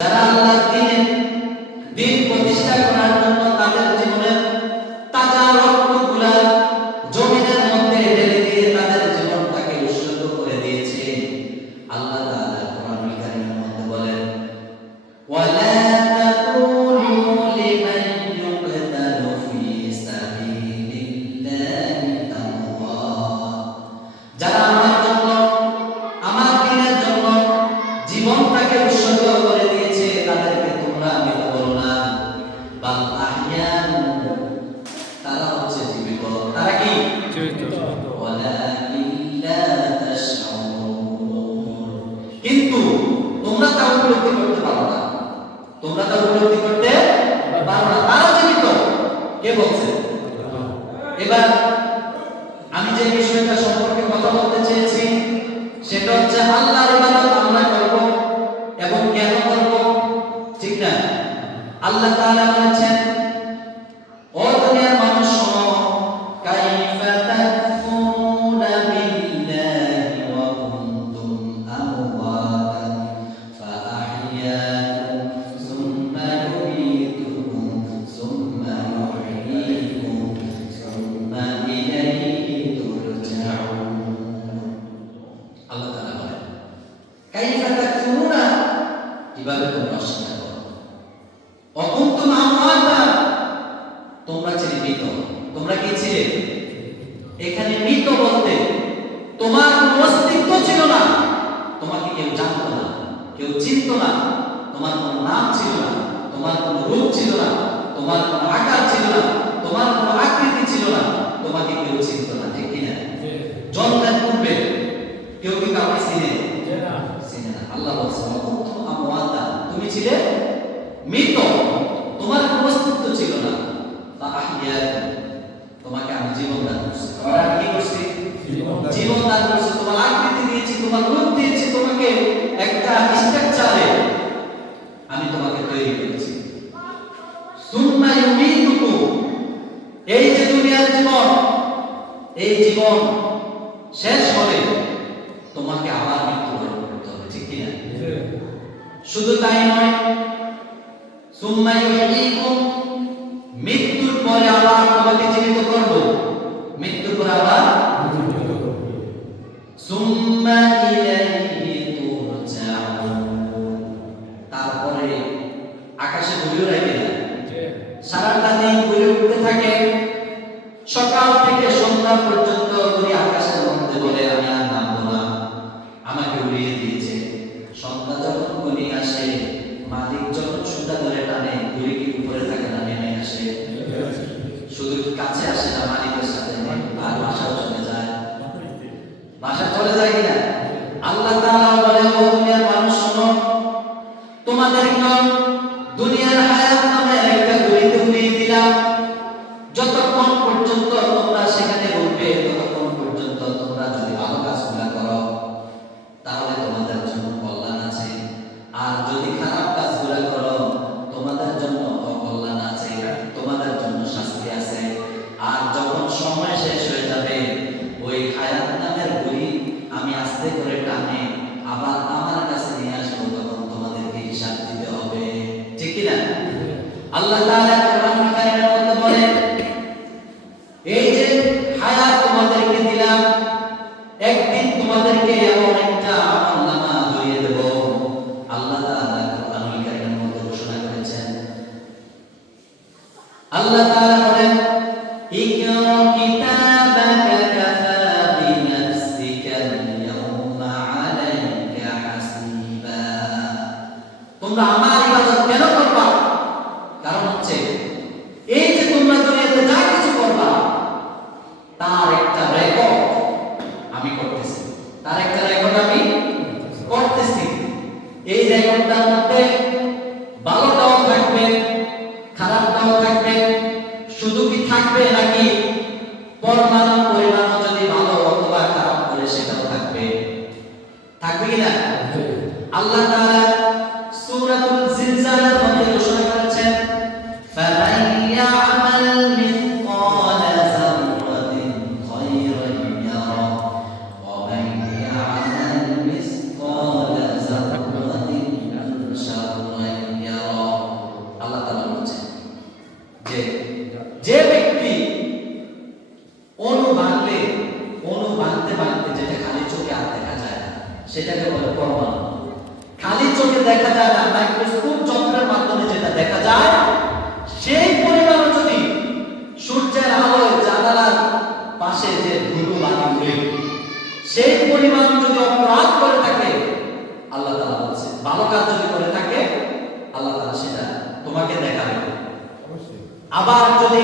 যারা আল্লাহ মর্যাদা উপলব্ধি করতে পারব তোমার কোনো আকার ছিল না তোমার কোনো আকৃতি ছিল না তোমাকে কেউ চিনত না ঠিক কিনা? জন্মের পূর্বে কেউ কি কাউকে চিনে? না। আল্লাহ বলছে তুমি ছিলে মৃত এই জীবন শেষ হলে তোমাকে আবার মৃত্যুবরণ করতে হবে ঠিক কিনা? শুধু তাই নয় সুম্মাই মৃত্যুর পরে আবার তোমাকে জীবিত করব। সুরাতুল সেই পরিমাণ যদি অপরাধ করে থাকে আল্লাহ তালা বলছে ভালো কাজ যদি করে থাকে আল্লাহ তালা সেটা তোমাকে দেখাবে। আবার যদি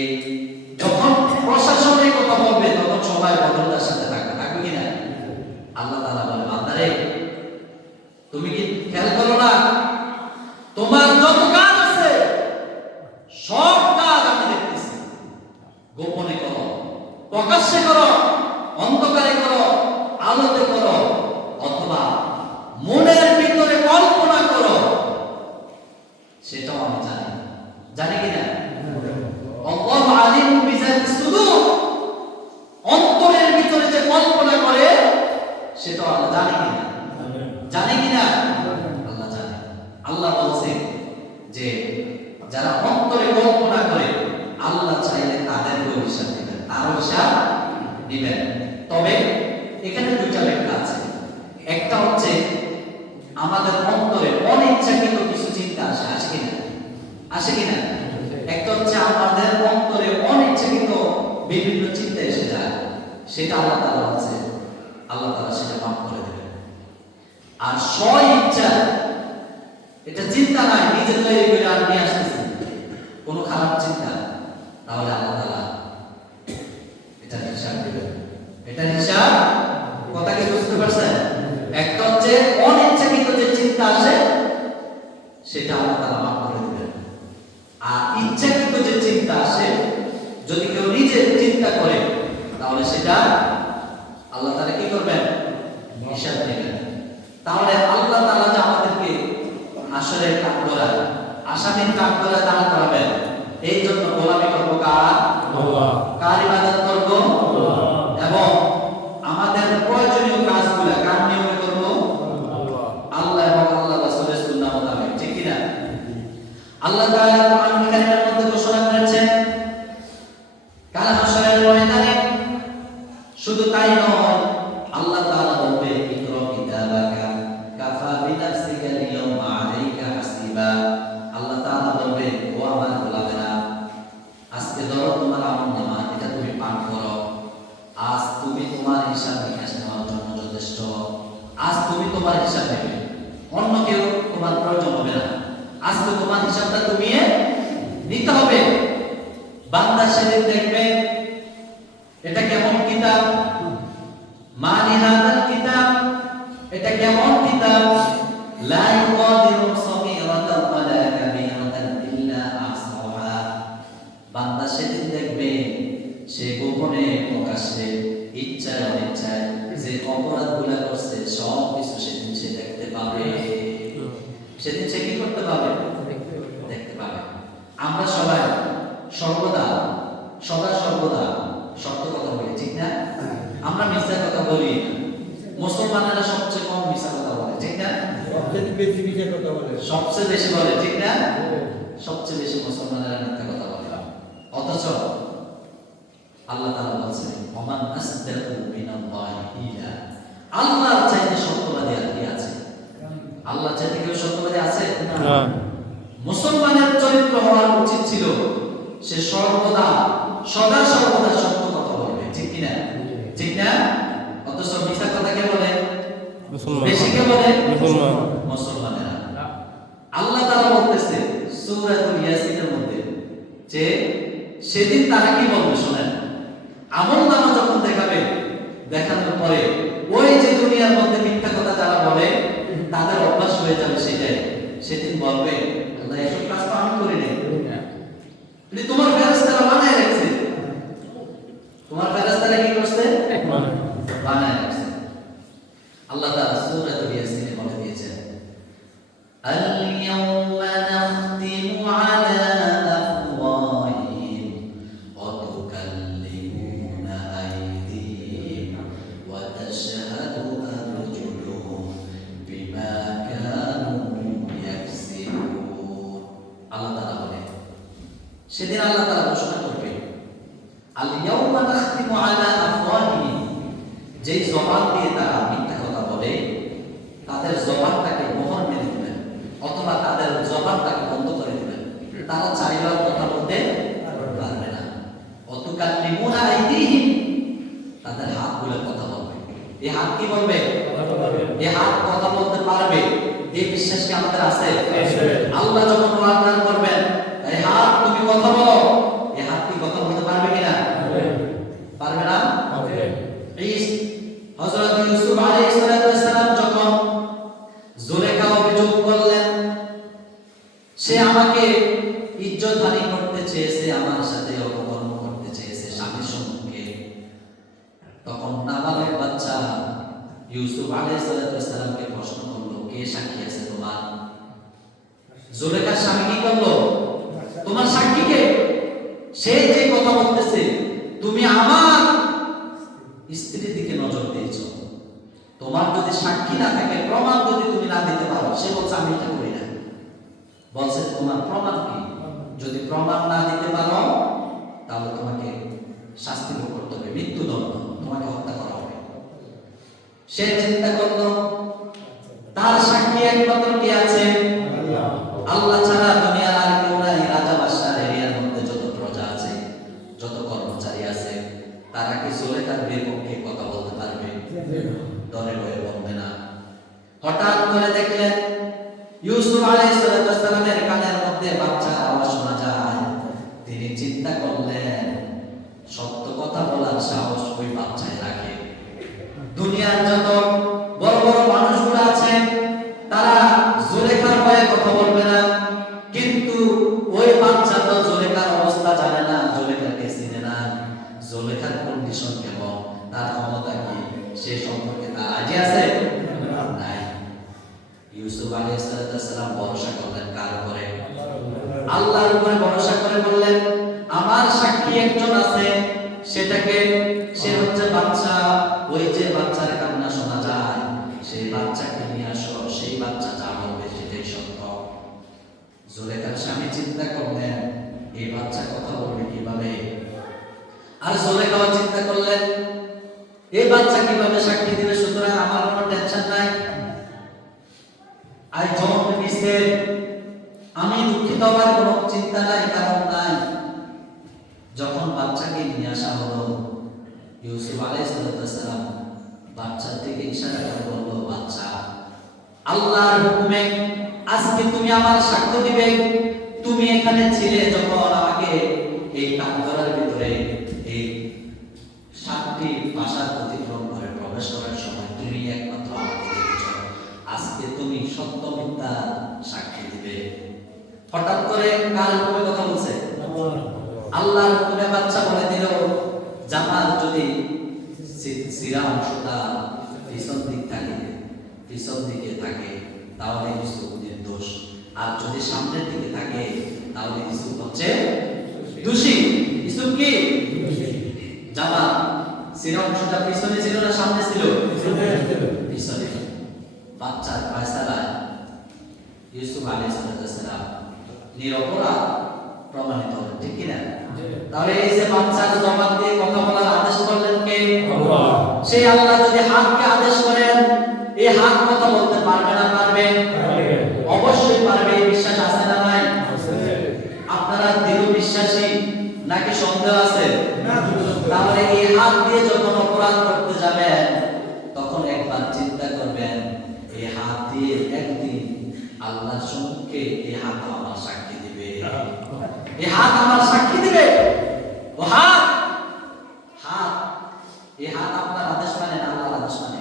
এই যখন প্রশাসনের কথা বলবে, তখন সবাই ভদ্রতার সাথে থাকবে থাকবে কিনা? আল্লাহ তালা বলে, বান্দারে আজ তুমি তোমার হিসাব নেবে। অন্য কেউ তোমার প্রয়োজন হবে না। আজ তো তোমার হিসাবটা তুমি নিতে হবে। বান্দা সেদিন দেখবে, এটা কেমন কিতাব? মা নিহাদ সবচেয়ে বেশি বলে ঠিক না? সবচেয়ে বেশি মুসলমানেরা মিথ্যা কথা বলে অথচ আল্লাহ তাআলা বলছেন ওমান আসদাকু মিনাল্লাহি ইলা আল্লাহর চাইতে সত্যবাদী আর কি আছে? আল্লাহ চাইতে কেউ সত্যবাদী আছে? না। মুসলমানের চরিত্র হওয়ার উচিত ছিল সে সর্বদা সদা সর্বদা সত্য কথা বলবে ঠিক কিনা? ঠিক না? অথচ মিথ্যা কথা কে বলে? বেশি কে বলে? মুসলমান মুসলমানেরা আল্লাহ তাআলা বলতেছে সূরাতুল ইয়াসিনের মধ্যে যে সেদিন তারা কি বলবে শোনেন? আমল নামা যখন দেখাবে, দেখানোর পরে ওই যে দুনিয়ার মধ্যে মিথ্যা কথা যারা বলে, তাদের অভ্যাস হয়ে যাবে সেটাই। সেদিন বলবে, আল্লাহ এসব কাজ তো আমি করি নাই। তোমার ফেরস্তারা বানায় রাখছে। তোমার ফেরস্তারা কি করছে? বানায় রাখছে। আল্লাহ তাআলা সূরাতুল ইয়াসিনে বলে দিয়েছেন আল চাইলেও কথা বলতে পারবে না। অতুকাল্লিমুনা আইদিহিম তাদের হাত বলে কথা বলবে। এই হাত কি বলবে? এই হাত কথা বলতে পারবে। এই বিশ্বাস কি আমাদের আছে? আল্লাহ যখন করবেন এই হাত তুমি কথা বলো। তখন নাবালক বাচ্চা ইউসুফ আলাইহিস সালামকে প্রশ্ন করল কে সাক্ষী আছে তোমার? জুলেখার স্বামী কি করল? তোমার সাক্ষী কে? সে যে কথা বলতেছে তুমি আমার স্ত্রীর দিকে নজর দিয়েছ। তোমার যদি সাক্ষী না থাকে প্রমাণ যদি তুমি না দিতে পারো সে বলছে আমি এটা করি না। বলছে তোমার প্রমাণ কি? যদি প্রমাণ না দিতে পারো তাহলে তোমাকে শাস্তি ভোগ করতে হবে। মৃত্যুদণ্ড। তোমাকে হত্যা করা হবে। সে চিন্তা করল তার সাক্ষী একমাত্র কি আছে? আল্লাহ। জুলেখার কন্ডিশন কেমন তার ক্ষমতা কি? সে সম্পর্কে তার আইডিয়া আছে? নাই। ইউসুফ আলাইহিস সালাম ভরসা করলেন কার উপরে? আল্লাহর উপরে ভরসা করে বললেন, আমার সাক্ষী একজন আছে, সেটাকে সে হচ্ছে বাচ্চা। ওই যে বাচ্চার কান্না শোনা যায়, সেই বাচ্চাকে নিয়ে আসো, সেই বাচ্চা যা বলবে সেটাই সত্য। জুলেখার স্বামী চিন্তা করলেন, এই বাচ্চা কথা বলবে কীভাবে? আর জুলেখাও চিন্তা করলেন, এই বাচ্চা কীভাবে সাক্ষী দিবে? সুতরাং আমার কোনো টেনশন নাই। আই ডোন্ট মিসেড আমি দুঃখিত হওয়ার কোনো চিন্তা নাই, কারণ নাই। যখন বাচ্চাকে নিয়ে আসা হলো, ইউসুফ আলাইহিসসালাম বাচ্চার দিকে ইশারা করে বলল, বাচ্চা, আল্লাহর হুকুমে আজকে তুমি আমার সাক্ষ্য দিবে। তুমি এখানে ছিলে যখন আমাকে এই কাঠগড়ার ভিতরে সাতটি ভাষার অতিক্রম করে প্রবেশ করার সময় তুমি একমাত্র আমাকে দেখেছ আজকে তুমি সত্য মিথ্যা সাক্ষী দিবে। হঠাৎ করে কার হুকুমে কথা বলছে? আল্লাহর হুকুমে বাচ্চা বলে দিল জামার যদি সিরা অংশটা পিছন দিক থাকে পিছন দিকে থাকে তাহলে ইউসুফ নির্দোষ আর যদি সামনের দিকে থাকে তাহলে ইউসুফ হচ্ছে দোষী ইউসুফ কি জামা সিরা অংশটা পিছনে ছিল না সামনে ছিল? পিছনে বাচ্চার ফয়সালায় ইউসুফ আলাইহিসসালাম নিরপরাধ প্রমাণিত হলেন ঠিক কিনা? তাহলে এই যে বাচ্চার জবান দিয়ে কথা বলার আদেশ করলেন কে? সেই আল্লাহ যদি হাতকে আদেশ করেন এই হাত কথা বলতে পারবে না পারবে অবশ্যই পারবে এই বিশ্বাস আছে না নাই আপনারা দৃঢ় বিশ্বাসী নাকি সন্দেহ আছে তাহলে এই হাত দিয়ে যখন অপরাধ করতে যাবেন তখন একবার চিন্তা করবেন এই হাত দিয়ে একদিন আল্লাহর সম্মুখে এই হাত আমার সাক্ষী দিবে। এই হাত আমার সাক্ষী দিবে। ও হাত! হাত। এই হাত আপনার আদেশ মানে না আল্লাহর আদেশ মানে?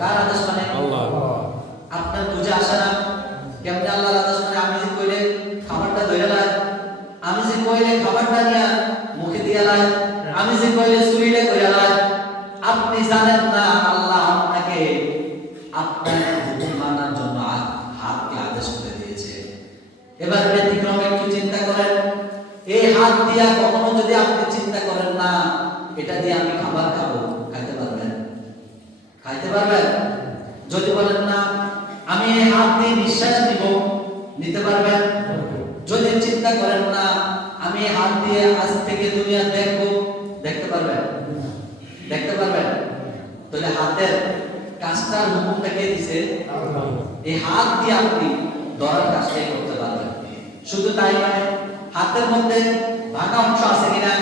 কার আদেশ মানে? আল্লাহ। আপনার বুঝে আসে না। কেমনে আল্লাহর আদেশ মানে? আমি যে কইলে খাবারটা ধরে লাই আমি যে কইলে খাবারটা নিয়া মুখে দিয়া লাই আমি যে কইলে চুরিটা কইরা লাই আপনি জানেন না আল্লাহ আপনাকে আপনার হুকুম মানার জন্য হাত- হাতকে আদেশ করে দিয়েছে এবার ব্যতিক্রম একটু চিন্তা করেন এই হাত দিয়া কখনো যদি আপনি চিন্তা করেন না এটা দিয়ে আমি খাবার খাব খাইতে পারবেন খাইতে পারবেন যদি বলেন না আমি এই নিঃশ্বাস নিব নিতে পারবেন? যদি চিন্তা করেন না, আমি হাত দিয়ে আজ থেকে দুনিয়া দেখব, দেখতে পারবেন? দেখতে পারবেন? তাহলে হাতের কাজটার হুকুমটা কে দিছে? এই হাত দিয়ে আপনি ধরার কাজটাই করতে পারবেন। শুধু তাই নয়, হাতের মধ্যে ভাঙা অংশ আছে কিনা?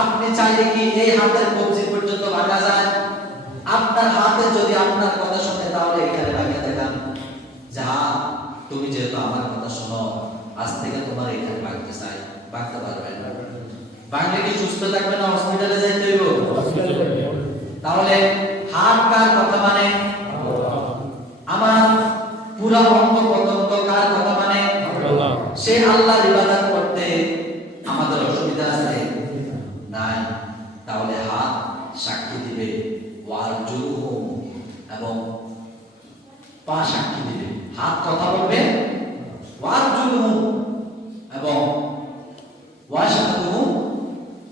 আপনি চাইলে কি এই হাতের কবজি পর্যন্ত ভাঙা যায়? আপনার হাতে যদি আপনার কথা শুনে, তাহলে এখানে লাগিয়ে যে তুমি যেহেতু আমার কথা শোনো আজ থেকে তোমার এখানে বাঁকতে চাই বাঁকতে পারবে না। ভাঙলে কি সুস্থ থাকবে না? হসপিটালে যাইতে হইব? তাহলে হাত কার কথা মানে আমার পুরা অঙ্গ প্রত্যঙ্গ কার কথা মানে আল্লাহ। সে আল্লাহর ইবাদত করতে আমাদের অসুবিধা আছে নাই তাহলে হাত সাক্ষী দিবে ওয়ার এবং পা সাক্ষী দিবে হাত কথা বলবে ওয়ার এবং ওয়াশাহাদুহু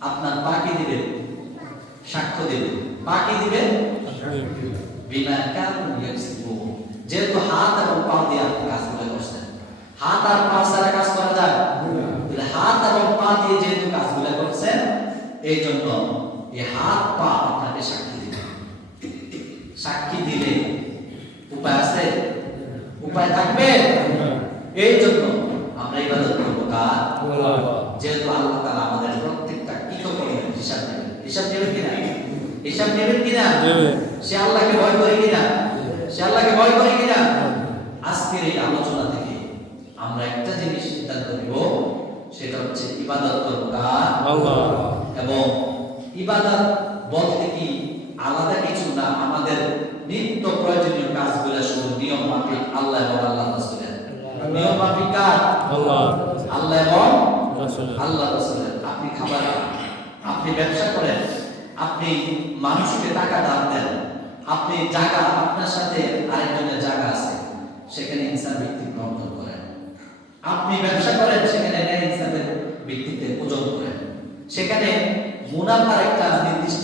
আপনার পাকে দিবে সাক্ষ্য দিবে পাকে দিবে বিমা কানু ইয়াকসিবুন যেহেতু হাত এবং পা দিয়ে আপনি কাজগুলো করছেন হাত আর পা ছাড়া কাজ করা যায়? তাহলে হাত এবং পা দিয়ে যেহেতু কাজগুলো করছেন এই জন্য এই হাত পা আপনাকে সাক্ষী দিবে। সাক্ষী দিলে উপায় আছে? উপায় থাকবে? এই জন্য আমরা ইবাদত করব কার? যেহেতু আল্লাহ তাআলা আমাদের প্রত্যেকটা কৃতকর্মের হিসাব নেবেন। হিসাব নেবেন কিনা? হিসাব নেবেন কিনা। সে আল্লাহকে ভয় করে কিনা? সে আল্লাহকে ভয় করে কিনা? আজকের এই আলোচনা থেকে আমরা একটা জিনিস সিদ্ধান্ত নিব সেটা হচ্ছে ইবাদত করব কার? আল্লাহ। এবং ইবাদত বলতে কি আলাদা কিছু না আমাদের নিত্য প্রয়োজনীয় কাজগুলো শুধু নিয়ম মাফিক আল্লাহ এবং আল্লাহ রাসূলের। নিয়ম মাফিক কার? আল্লাহ। আল্লাহ এবং আল্লাহ রাসূলের। আপনি খাবার আপনি ব্যবসা করেন আপনি মানুষকে টাকা দান দেন আপনি জায়গা আপনার সাথে আরেকজনের জায়গা আছে সেখানে ইনসান ভিত্তিক বন্টন করেন। আপনি ব্যবসা করেন সেখানে ন্যায় হিসাবের ভিত্তিতে ওজন করেন। সেখানে মুনাফার একটা নির্দিষ্ট